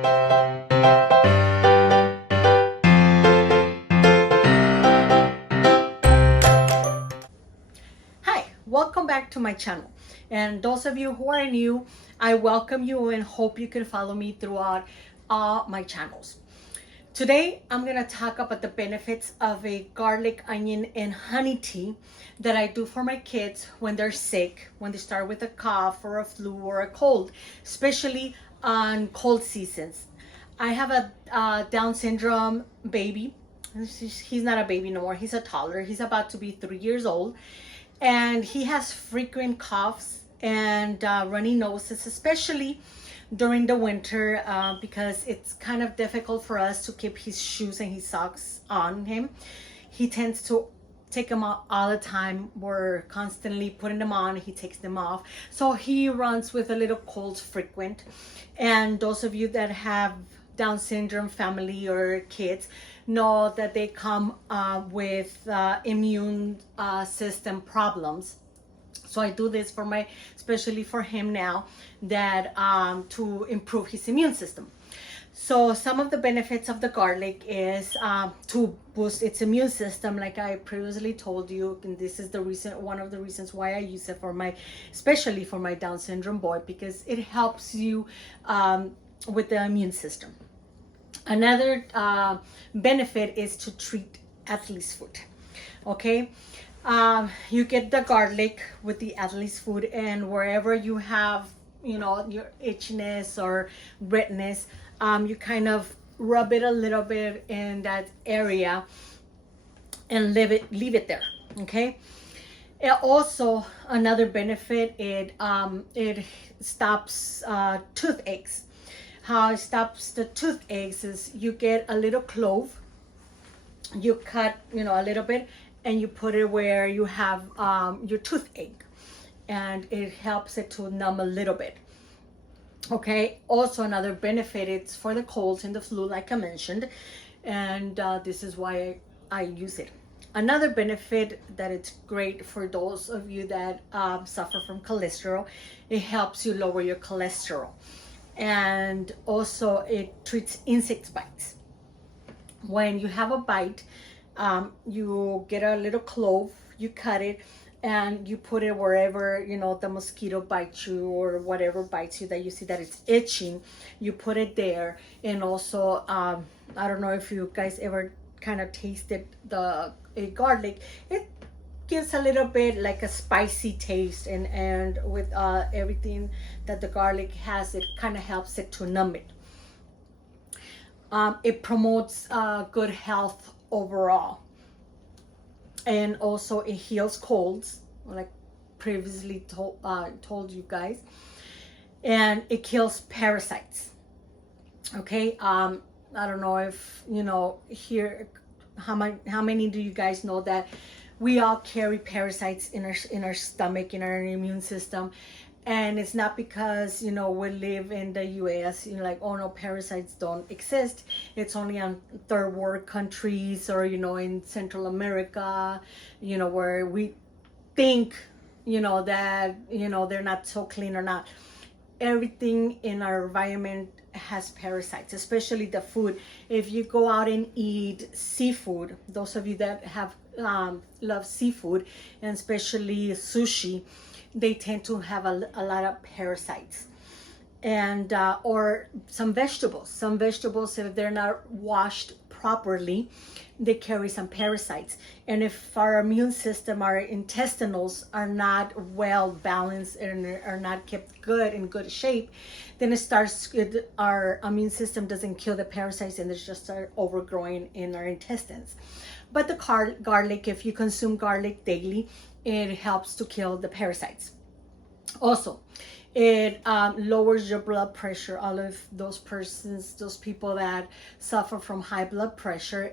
Hi, welcome back to my channel. And those of you who are new, I welcome you and hope you can follow me throughout all my channels. Today, I'm gonna talk about the benefits of a garlic, onion, and honey tea that I do for my kids when they're sick, when they start with a cough or a flu or a cold, especially on cold seasons. I have a Down syndrome baby. He's not a baby no more. He's a toddler. He's about to be 3 years old. And he has frequent coughs and runny noses, especially during the winter because it's kind of difficult for us to keep his shoes and his socks on him. He tends to take them off all the time. We're constantly putting them on. He takes them off. So he runs with a little colds frequent. And those of you that have Down syndrome family or kids know that they come with immune system problems. So I do this for especially for him now, that to improve his immune system. So some of the benefits of the garlic is to boost its immune system, like I previously told you, and this is one of the reasons why I use it especially for my Down syndrome boy, because it helps you with the immune system. Another benefit is to treat athlete's foot. Okay, you get the garlic with the athlete's foot, and wherever you have, your itchiness or redness, you kind of rub it a little bit in that area and leave it there. Okay. And also, another benefit, it stops toothaches. How it stops the toothaches is you get a little clove, you cut a little bit, and you put it where you have your toothache, and it helps it to numb a little bit. Okay, also another benefit, it's for the colds and the flu, like I mentioned, and this is why I use it. Another benefit that it's great for those of you that suffer from cholesterol, it helps you lower your cholesterol. And also it treats insect bites. When you have a bite, you get a little clove, you cut it, and you put it wherever the mosquito bites you or whatever bites you that you see that it's itching. You put it there. And also I don't know if you guys ever kind of tasted the garlic. It gives a little bit like a spicy taste, and with everything that the garlic has, it kind of helps it to numb it. It promotes good health overall, and also it heals colds, like previously told you guys, and it kills parasites. Okay, I don't know if here how many do you guys know that we all carry parasites in our stomach, in our immune system. And it's not because we live in the US, like, oh no, parasites don't exist. It's only on third world countries or in Central America, where we think that they're not so clean or not. Everything in our environment has parasites, especially the food. If you go out and eat seafood, those of you that have love seafood, and especially sushi, they tend to have a lot of parasites. And or some vegetables, if they're not washed properly, they carry some parasites. And if our immune system, our intestinals are not well balanced and are not kept in good shape, then our immune system doesn't kill the parasites, and they just start overgrowing in our intestines. But the garlic, if you consume garlic daily, it helps to kill the parasites. Also, it lowers your blood pressure. All of those people that suffer from high blood pressure,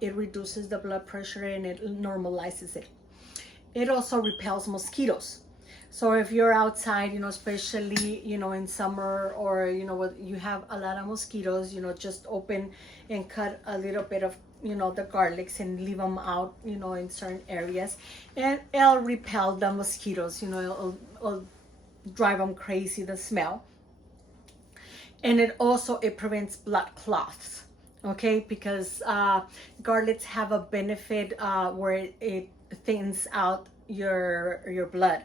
it reduces the blood pressure and it normalizes it. It also repels mosquitoes. So if you're outside, especially, in summer, or, you have a lot of mosquitoes, just open and cut a little bit of, the garlics and leave them out, in certain areas, and it'll repel the mosquitoes, it'll drive them crazy, the smell. And it prevents blood clots, okay, because garlics have a benefit where it thins out your blood.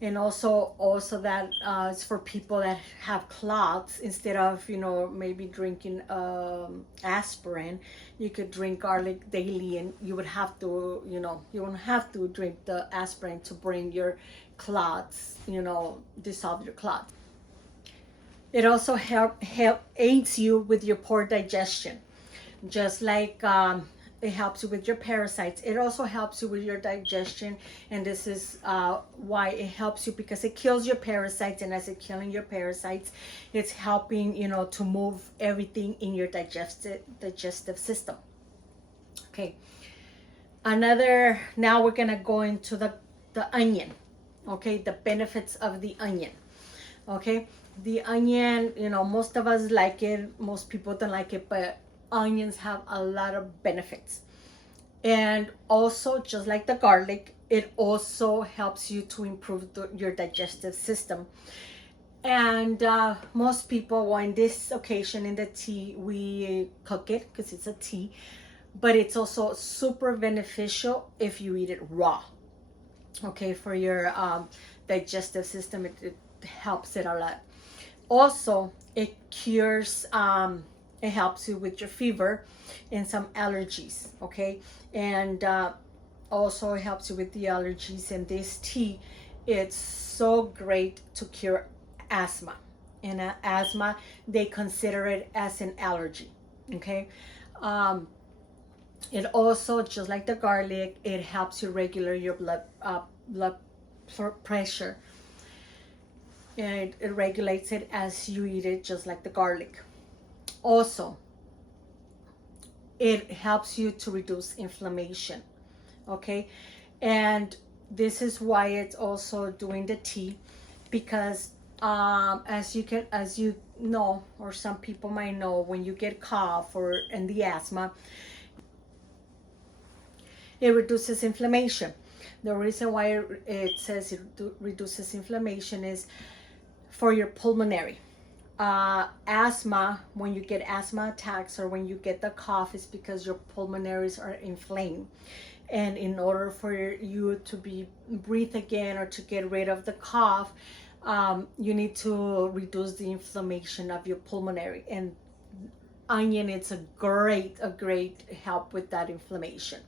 And also that it's for people that have clots. Instead of maybe drinking aspirin, you could drink garlic daily, and you would have to you won't have to drink the aspirin to bring your clots, dissolve your clots. It also aids you with your poor digestion, just like it helps you with your parasites. It also helps you with your digestion, and this is why it helps you, because it kills your parasites, and as it's killing your parasites, it's helping to move everything in your digestive system. Okay. Now we're gonna go into the onion. Okay, the benefits of the onion. Okay, the onion, most of us like it, most people don't like it, but onions have a lot of benefits. And also, just like the garlic, it also helps you to improve your digestive system. And most people, on this occasion in the tea, we cook it because it's a tea, but it's also super beneficial if you eat it raw. Okay, for your digestive system, it helps it a lot. Also, it cures, it helps you with your fever and some allergies, okay? And also it helps you with the allergies. And this tea, it's so great to cure asthma. And asthma, they consider it as an allergy, okay? It also, just like the garlic, it helps you regulate your blood pressure. And it regulates it as you eat it, just like the garlic. Also, it helps you to reduce inflammation, okay? And this is why it's also doing the tea, because as you know, or some people might know, when you get cough and the asthma, it reduces inflammation. The reason why it says it reduces inflammation is for your pulmonary. Asthma, when you get asthma attacks or when you get the cough, is because your pulmonaries are inflamed. And in order for you to breathe again, or to get rid of the cough, you need to reduce the inflammation of your pulmonary. And onion, it's a great help with that inflammation.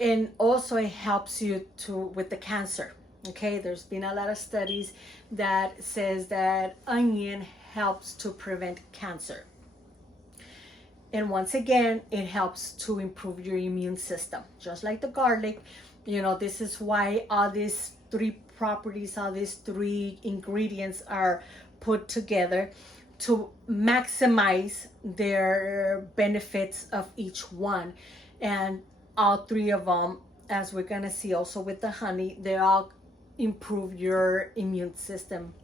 And also it helps you with the cancer. Okay, there's been a lot of studies that says that onion helps to prevent cancer. And once again, it helps to improve your immune system, just like the garlic. This is why all these three properties, all these three ingredients are put together to maximize their benefits of each one. And all three of them, as we're gonna see also with the honey, they all improve your immune system.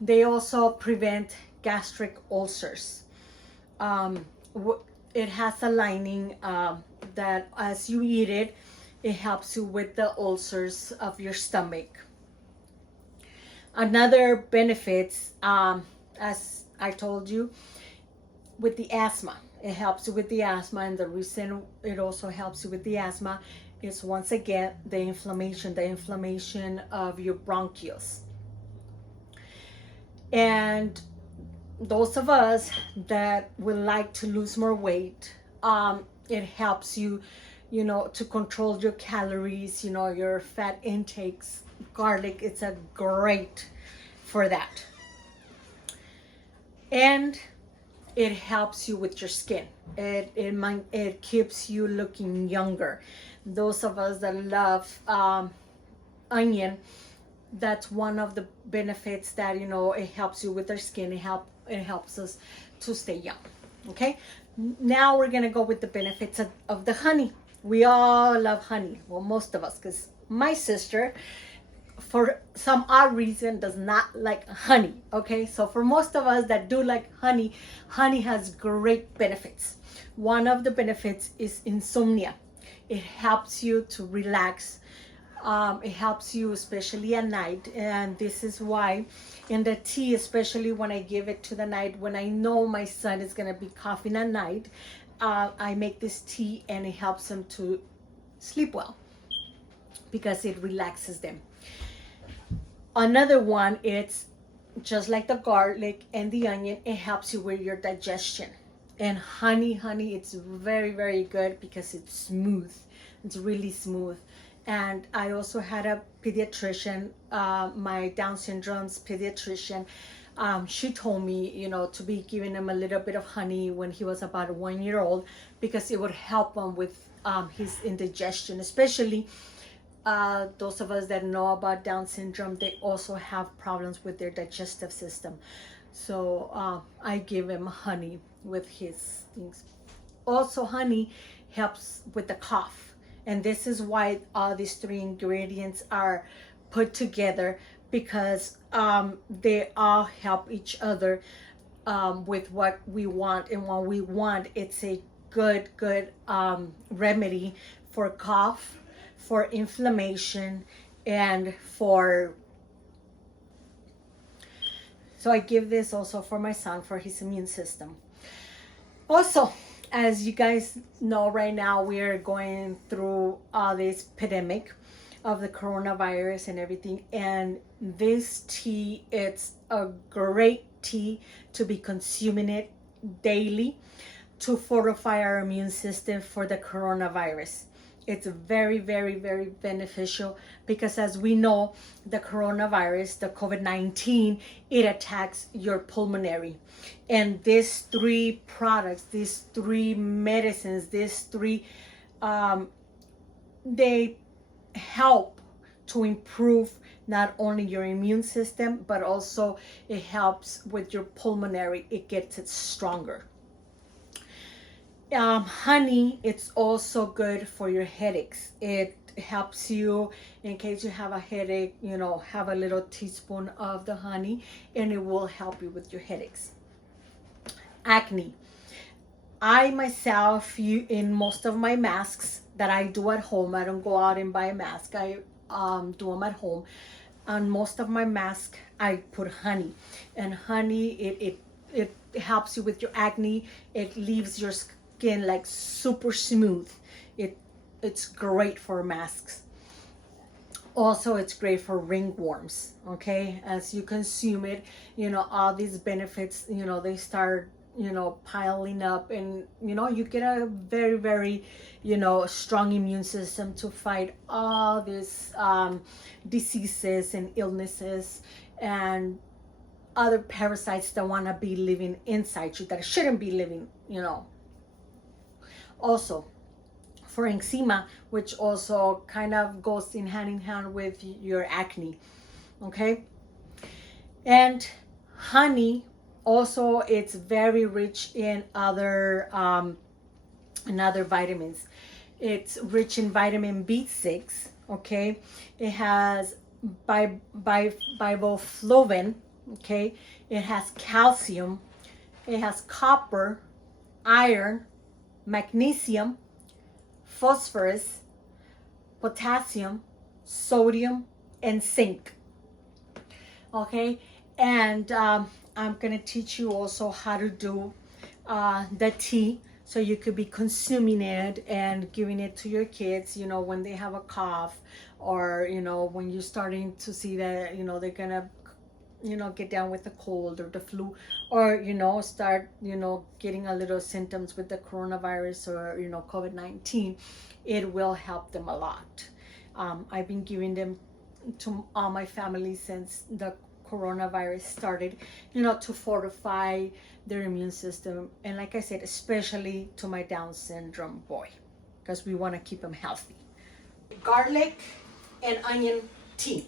They also prevent gastric ulcers. It has a lining that as you eat it, it helps you with the ulcers of your stomach. Another benefits, as I told you, with the asthma. It helps you with the asthma, and the reason it also helps you with the asthma is, once again, the inflammation of your bronchioles. And those of us that would like to lose more weight, it helps you, to control your calories, your fat intakes. Garlic, it's a great for that. And it helps you with your skin. It keeps you looking younger. Those of us that love onion, that's one of the benefits, that it helps you with our skin. It helps us to stay young. Okay, now we're gonna go with the benefits of the honey. We all love honey. Well, most of us, because my sister, for some odd reason, does not like honey. Okay, so for most of us that do like honey, honey has great benefits. One of the benefits is insomnia. It helps you to relax. It helps you, especially at night. And this is why in the tea, especially when I give it to the night, when I know my son is going to be coughing at night, I make this tea and it helps him to sleep well because it relaxes them. Another one, it's just like the garlic and the onion, it helps you with your digestion. And honey, it's very, very good because it's smooth. It's really smooth. And I also had a pediatrician, my Down syndrome's pediatrician. She told me, to be giving him a little bit of honey when he was about 1 year old, because it would help him with his indigestion, especially those of us that know about Down syndrome. They also have problems with their digestive system. So I give him honey with his things. Also, honey helps with the cough. And this is why all these three ingredients are put together, because they all help each other with what we want. And what we want, it's a good remedy for cough, for inflammation, and so I give this also for my son, for his immune system. Also, as you guys know, right now we are going through this pandemic of the coronavirus and everything, and this tea, it's a great tea to be consuming it daily to fortify our immune system for the coronavirus. It's very, very, very beneficial because, as we know, the coronavirus, the Covid-19, it attacks your pulmonary. And these three products, these three medicines, these three, they help to improve not only your immune system, but also it helps with your pulmonary. It gets it stronger. Honey, it's also good for your headaches. It helps you in case you have a headache, have a little teaspoon of the honey and it will help you with your headaches. Acne. I myself, in most of my masks that I do at home, I don't go out and buy a mask. I do them at home. On most of my masks, I put honey. And honey, it helps you with your acne. It leaves your skin like super smooth. It's great for masks. Also, it's great for ringworms. Okay, as you consume it, all these benefits, they start piling up, and you get a very, very strong immune system to fight all these diseases and illnesses and other parasites that want to be living inside you, that shouldn't be living. Also, for eczema, which also kind of goes in hand with your acne. Okay, and honey also, it's very rich in other vitamins. It's rich in vitamin B6. Okay, it has riboflavin. Okay, it has calcium, it has copper, iron, magnesium, phosphorus, potassium, sodium, and zinc. Okay, and I'm gonna teach you also how to do the tea, so you could be consuming it and giving it to your kids, when they have a cough, or when you're starting to see that they're gonna get down with the cold or the flu, or start getting a little symptoms with the coronavirus or COVID-19. It will help them a lot. I've been giving them to all my family since the coronavirus started, to fortify their immune system. And like I said, especially to my Down syndrome boy, because we want to keep him healthy. Garlic and onion tea.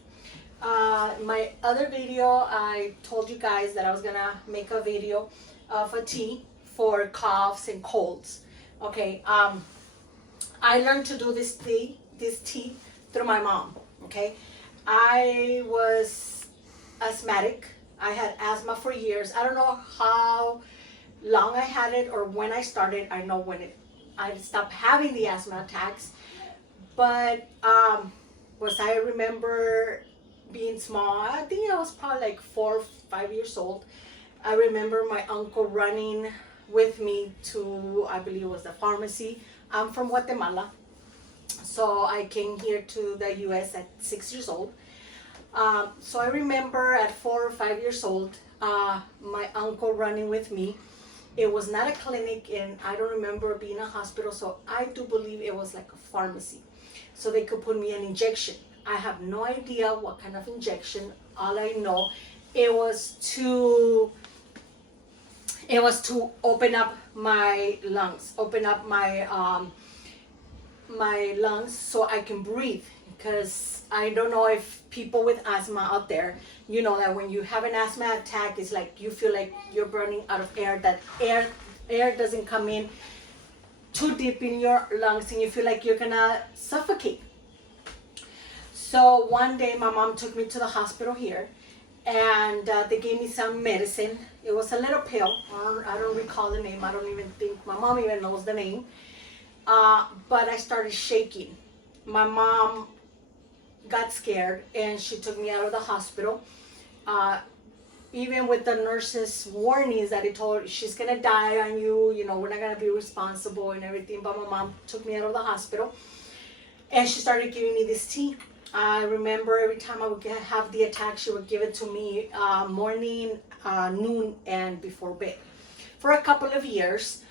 My other video, I told you guys that I was gonna make a video of a tea for coughs and colds. Okay, I learned to do this tea through my mom. Okay, I was asthmatic. I had asthma for years. I don't know how long I had it or when I started. I know when I stopped having the asthma attacks. But was I remember being small. I think I was probably like 4 or 5 years old. I remember my uncle running with me to, I believe it was the pharmacy. I'm from Guatemala, so I came here to the U.S. at 6 years old. So I remember at 4 or 5 years old, my uncle running with me. It was not a clinic, and I don't remember being a hospital, so I do believe it was like a pharmacy. So they could put me an injection. I have no idea what kind of injection. All I know, it was to open up my lungs, open up my my lungs so I can breathe. Because I don't know if people with asthma out there, you know that when you have an asthma attack, it's like you feel like you're running out of air. That air doesn't come in too deep in your lungs, and you feel like you're gonna suffocate. So one day my mom took me to the hospital here, and they gave me some medicine. It was a little pill. I don't recall the name. I don't even think my mom even knows the name. But I started shaking. My mom got scared, and she took me out of the hospital. Even with the nurse's warnings that they told her she's gonna die on you, you know, we're not gonna be responsible and everything. But my mom took me out of the hospital, and she started giving me this tea. I remember every time I would have the attack, she would give it to me morning, noon, and before bed. For a couple of years,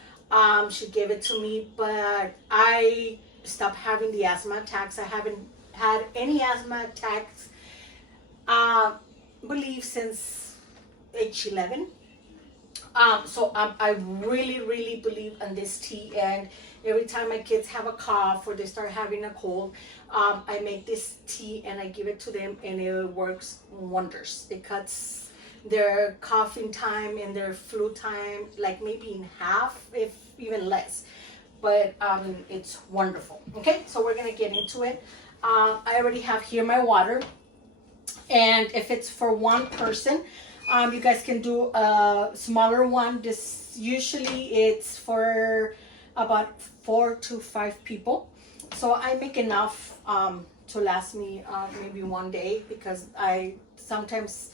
she gave it to me, but I stopped having the asthma attacks. I haven't had any asthma attacks, I believe, since age 11. So I really, really believe in this tea, and every time my kids have a cough or they start having a cold, I make this tea and I give it to them, and it works wonders. It cuts their coughing time and their flu time like maybe in half, if even less. But it's wonderful. Okay, so we're gonna get into it. I already have here my water, and if it's for one person, you guys can do a smaller one. This usually it's for about 4 to 5 people, so I make enough to last me maybe one day, because I sometimes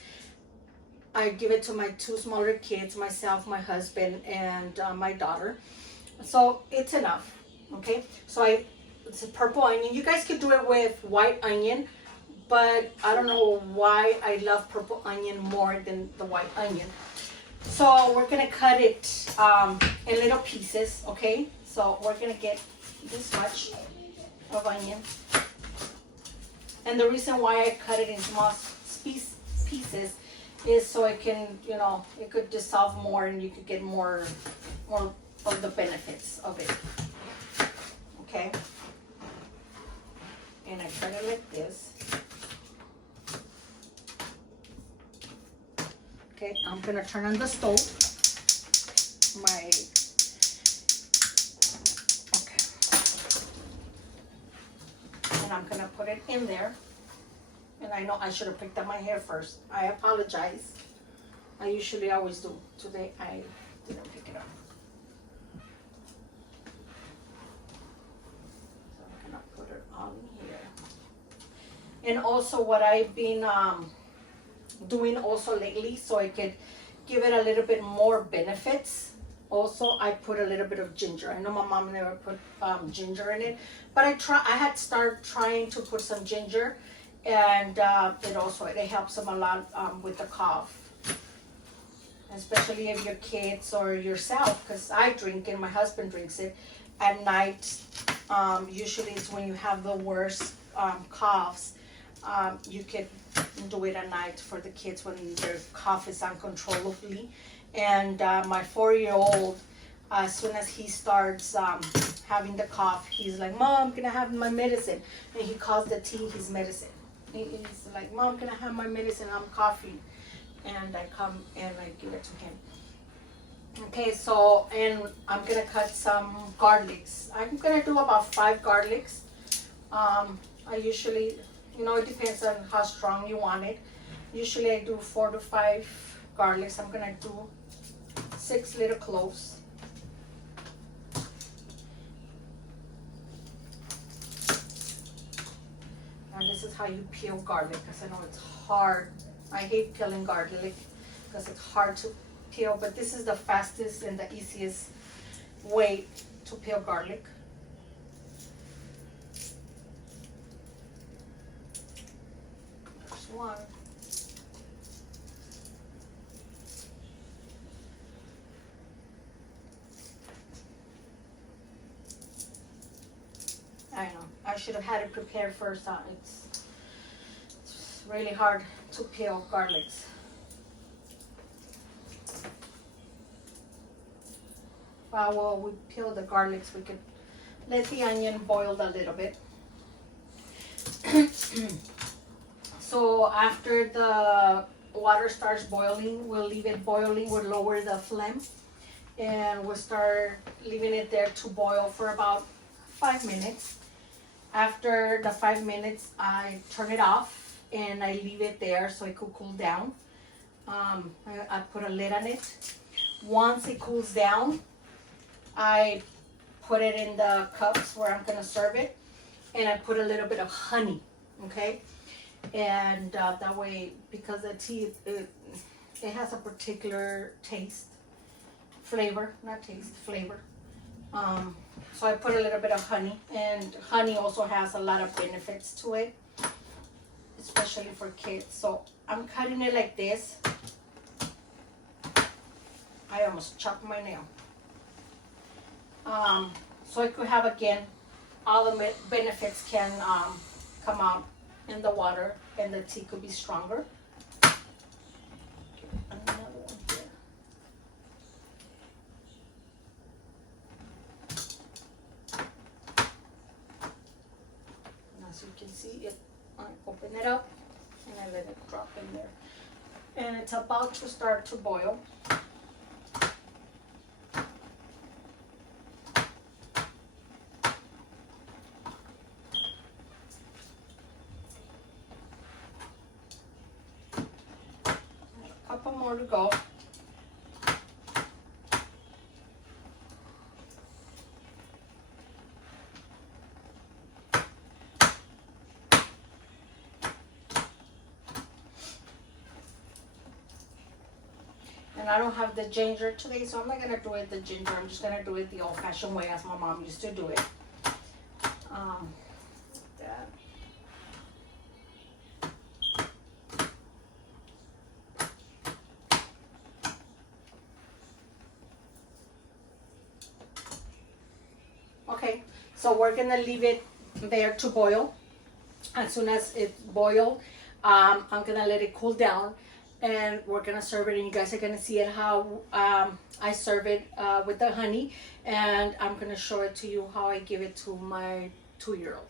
give it to my 2 smaller kids, myself, my husband, and my daughter. So it's enough. Okay, so it's a purple onion. You guys could do it with white onion, but I don't know why I love purple onion more than the white onion. So we're gonna cut it in little pieces. Okay, so we're gonna get this much of onion, and the reason why I cut it in small pieces is so it can, you know, it could dissolve more, and you could get more of the benefits of it. Okay, and I cut it like this. Okay, I'm gonna turn on the stove. Okay, and I'm gonna put it in there. And I know I should have picked up my hair first. I apologize. I usually always do. Today I didn't pick it up. So I'm gonna put it on here. And also what I've been doing also lately, so I could give it a little bit more benefits. Also, I put a little bit of ginger. I know my mom never put ginger in it, but I had started trying to put some ginger, and it helps them a lot with the cough, especially if your kids or yourself, because I drink and my husband drinks it at night. Usually it's when you have the worst coughs. You could do it at night for the kids when their cough is uncontrollably. And my 4-year-old, as soon as he starts having the cough, he's like, "Mom, can I have my medicine?" And he calls the tea his medicine. He's like, "Mom, can I have my medicine? I'm coughing." And I come and I give it to him. Okay, so, and I'm gonna cut some garlics. I'm gonna do about 5 garlics. I usually, you know, it depends on how strong you want it. Usually I do 4 to 5 garlics. I'm gonna do 6 little cloves. And And this is how you peel garlic, because I know it's hard. I hate peeling garlic because it's hard to peel, but this is the fastest and the easiest way to peel garlic. There's one. I know, I should have had it prepared first. It's really hard to peel garlics. While we peel the garlics, we could let the onion boil a little bit. So after the water starts boiling, we'll leave it boiling. We'll lower the flame and we'll start leaving it there to boil for about 5 minutes. After the 5 minutes, I turn it off and I leave it there so it could cool down. I put a lid on it. Once it cools down, I put it in the cups where I'm gonna serve it, and I put a little bit of honey, okay? And that way, because the tea, it has a particular taste, flavor, not taste, flavor. So I put a little bit of honey, and honey also has a lot of benefits to it, especially for kids. So I'm cutting it like this. I almost chopped my nail. So it could have, again, all the benefits can come out in the water, and the tea could be stronger. Another one here. And as you can see, I open it up and I let it drop in there. And it's about to start to boil. More to go. And I don't have the ginger today, so I'm not gonna do it the ginger. I'm just gonna do it the old-fashioned way as my mom used to do it. That. Okay, so we're gonna leave it there to boil. As soon as it boils, I'm gonna let it cool down, and we're gonna serve it. And you guys are gonna see it how I serve it with the honey, and I'm gonna show it to you how I give it to my 2-year-old.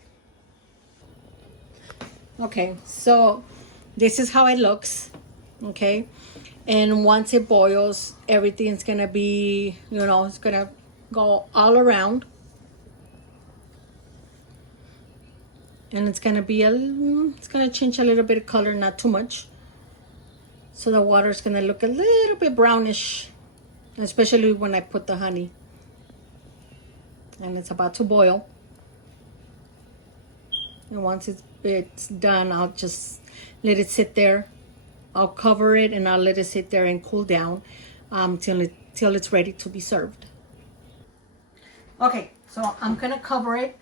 Okay, so this is how it looks. Okay, and once it boils, everything's gonna be, it's gonna go all around. And it's gonna be it's gonna change a little bit of color, not too much. So the water is gonna look a little bit brownish, especially when I put the honey. And it's about to boil. And once it's done, I'll just let it sit there. I'll cover it and I'll let it sit there and cool down till it's ready to be served. Okay, so I'm gonna cover it.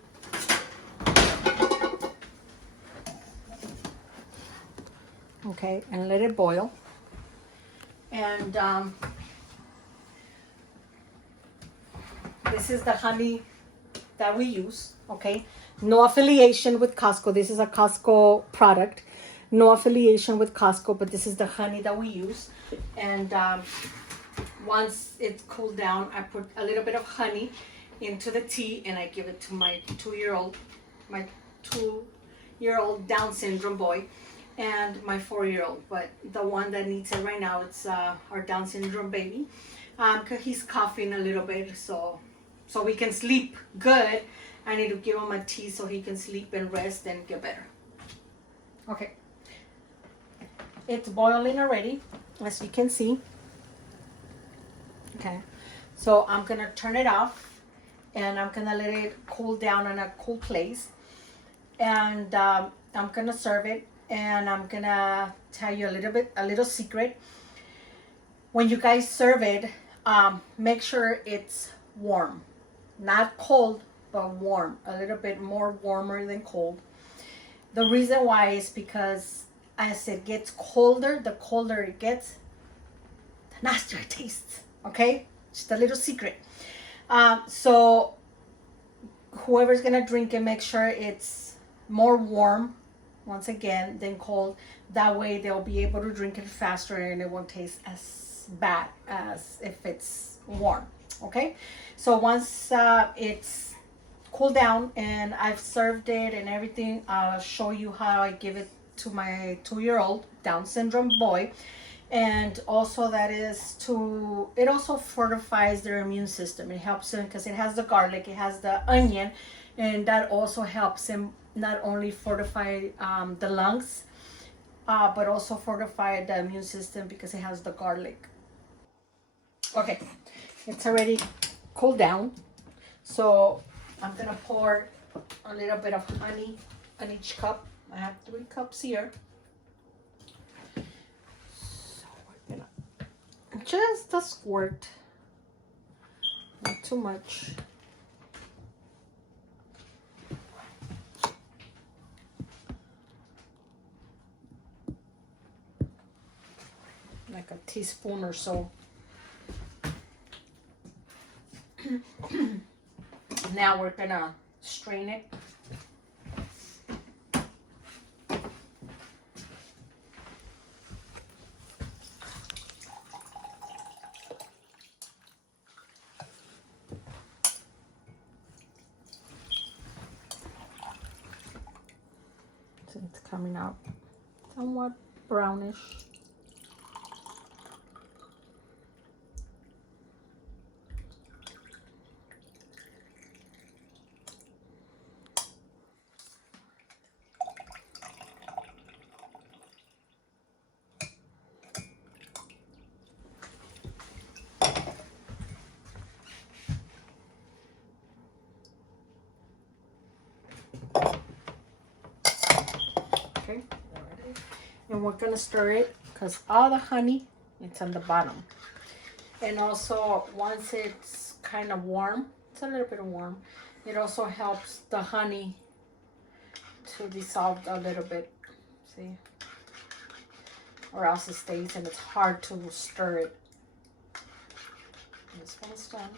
Okay, and let it boil. And this is the honey that we use, okay? No affiliation with Costco. This is a Costco product. No affiliation with Costco, but this is the honey that we use. And once it's cooled down, I put a little bit of honey into the tea, and I give it to my 2-year-old Down syndrome boy, and my 4-year-old, but the one that needs it right now, it's our Down syndrome baby. Cause he's coughing a little bit, so we can sleep good. I need to give him a tea so he can sleep and rest and get better. Okay, it's boiling already, as you can see. Okay, so I'm gonna turn it off, and I'm gonna let it cool down in a cool place. And I'm gonna serve it, and I'm gonna tell you a little secret. When you guys serve it, make sure it's warm, not cold, but warm, a little bit more warmer than cold. The reason why is because as it gets colder, the colder it gets, the nastier it tastes. Okay, just a little secret. So whoever's gonna drink it, make sure it's more warm, once again, than cold. That way they'll be able to drink it faster and it won't taste as bad as if it's warm. Okay, so once it's cooled down and I've served it and everything, I'll show you how I give it to my 2-year-old Down syndrome boy. And also it also fortifies their immune system. It helps them because it has the garlic, it has the onion, and that also helps them not only fortify the lungs, but also fortify the immune system because it has the garlic. Okay, it's already cooled down, so I'm gonna pour a little bit of honey on each cup. I have 3 cups here. Just a squirt, not too much. Like a teaspoon or so. Now we're gonna strain it. It's coming out somewhat brownish. Okay, and we're gonna stir it because all the honey it's on the bottom. And also once it's kind of warm, it's a little bit warm, it also helps the honey to dissolve a little bit. See, or else it stays and it's hard to stir it. This one is done.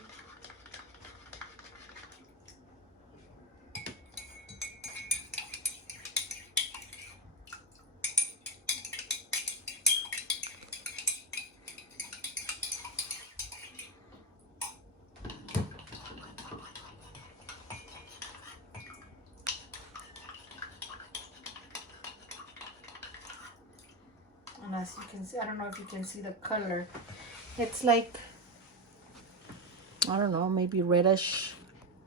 And as you can see, I don't know if you can see the color. It's like, I don't know, maybe reddish,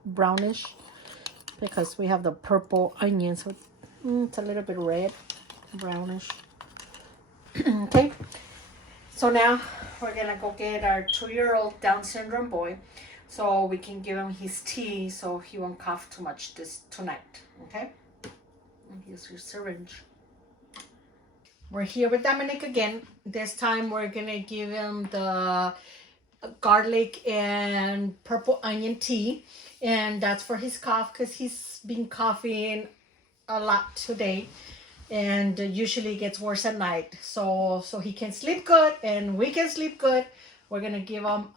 brownish, because we have the purple onion, so it's a little bit red, brownish. Okay, so now we're gonna go get our 2-year-old Down syndrome boy, so we can give him his tea so he won't cough too much tonight. Okay, and here's your syringe. We're here with Dominic again. This time we're gonna give him the garlic and purple onion tea, and that's for his cough because he's been coughing a lot today, and usually gets worse at night. So he can sleep good and we can sleep good. We're gonna give him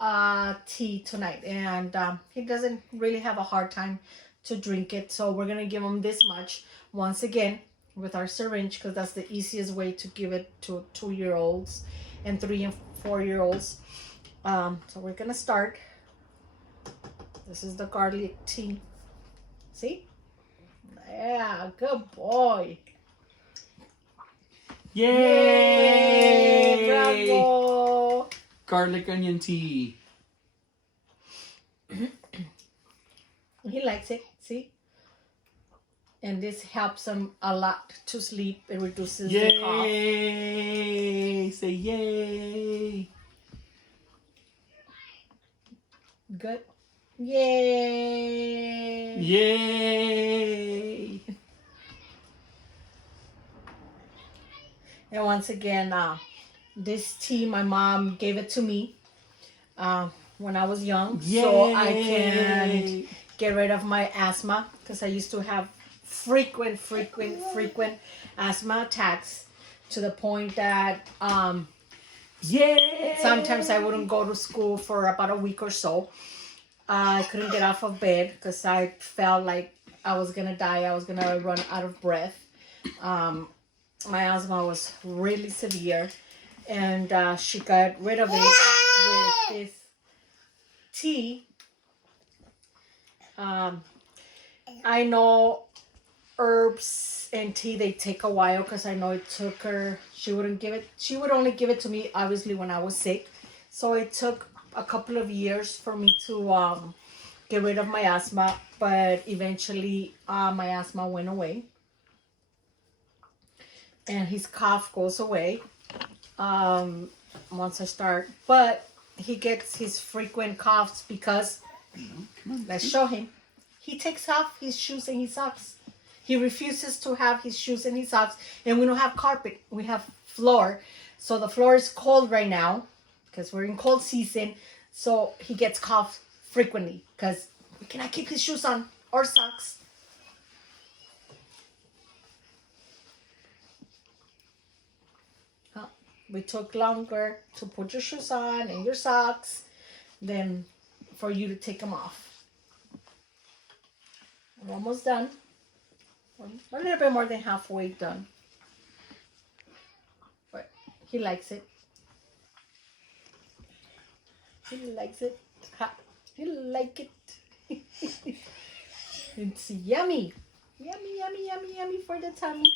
tea tonight, and he doesn't really have a hard time to drink it, so we're gonna give him this much once again with our syringe because that's the easiest way to give it to 2-year-olds and 3 and 4-year-olds. So we're gonna start. This is the garlic tea. See? Yeah, good boy. Yay! Yay! Bravo! Garlic onion tea. He likes it. See? And this helps him a lot to sleep. It reduces the cough. Yay! Say yay! Good. Yay! Yay! And once again, this tea, my mom gave it to me when I was young, so I can get rid of my asthma, because I used to have frequent asthma attacks, to the point that sometimes I wouldn't go to school for about a week or so. I couldn't get off of bed because I felt like I was gonna die. I was gonna run out of breath. My asthma was really severe, and she got rid of it with this tea. I know herbs and tea, they take a while, because I know it took her, she would only give it to me obviously when I was sick, so it took a couple of years for me to get rid of my asthma, but eventually my asthma went away and his cough goes away once I start, but he gets his frequent coughs because, let's show him, he takes off his shoes and his socks. He refuses to have his shoes and his socks, and we don't have carpet, we have floor, so the floor is cold right now because we're in cold season, so he gets cough frequently because we cannot keep his shoes on or socks. We took longer to put your shoes on and your socks than for you to take them off. I'm almost done. A little bit more than halfway done. But he likes it. He likes it. He like it. It's yummy. Yummy for the tummy.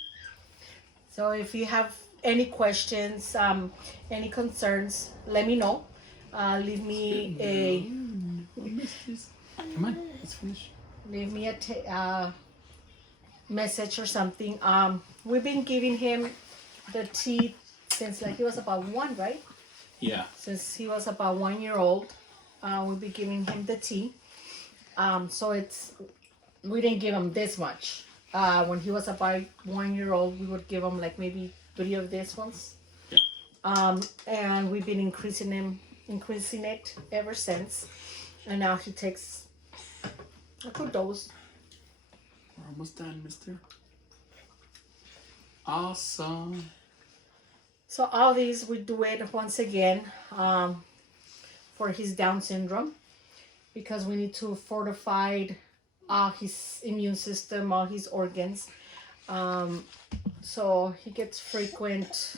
So if you have any questions, any concerns, let me know. Leave me a... Come on, let's finish. Leave me a message or something. We've been giving him the tea since like he was about 1, right? Yeah. Since he was about 1 year old, we've been giving him the tea. So we didn't give him this much. When he was about 1 year old, we would give him like maybe 3 of these ones. Yeah. And we've been increasing it ever since. And now he takes a good dose. We're almost done, mister. Awesome. So all these, we do it once again for his Down syndrome, because we need to fortify his immune system, all his organs. So he gets frequent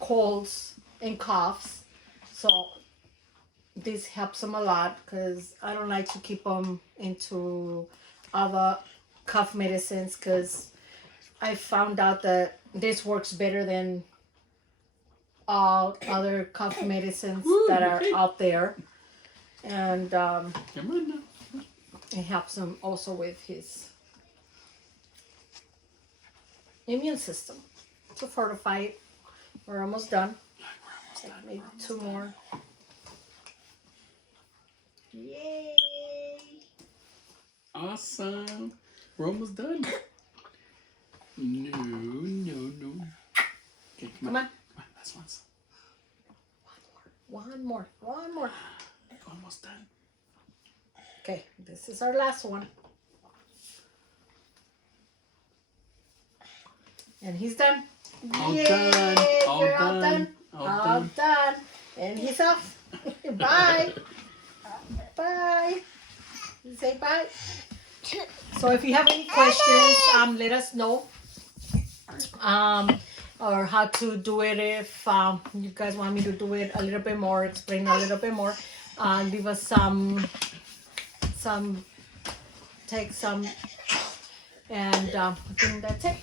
colds and coughs. So this helps him a lot, because I don't like to keep him into other cough medicines, because I found out that this works better than all other cough medicines that are out there. And Come on now. it helps him also with his immune system to fortify it. We're almost done. Maybe 2 more. Yay! Awesome. We're almost done. No. Okay, come on. Come on, last ones. One more. Almost done. Okay, this is our last one. And he's done. All Yay! done. All We're done. All done. And he's off. Bye. Bye. Say bye. So if you have any questions, let us know. Or how to do it. If you guys want me to do it a little bit more, explain a little bit more, leave us take some, and I think that's it.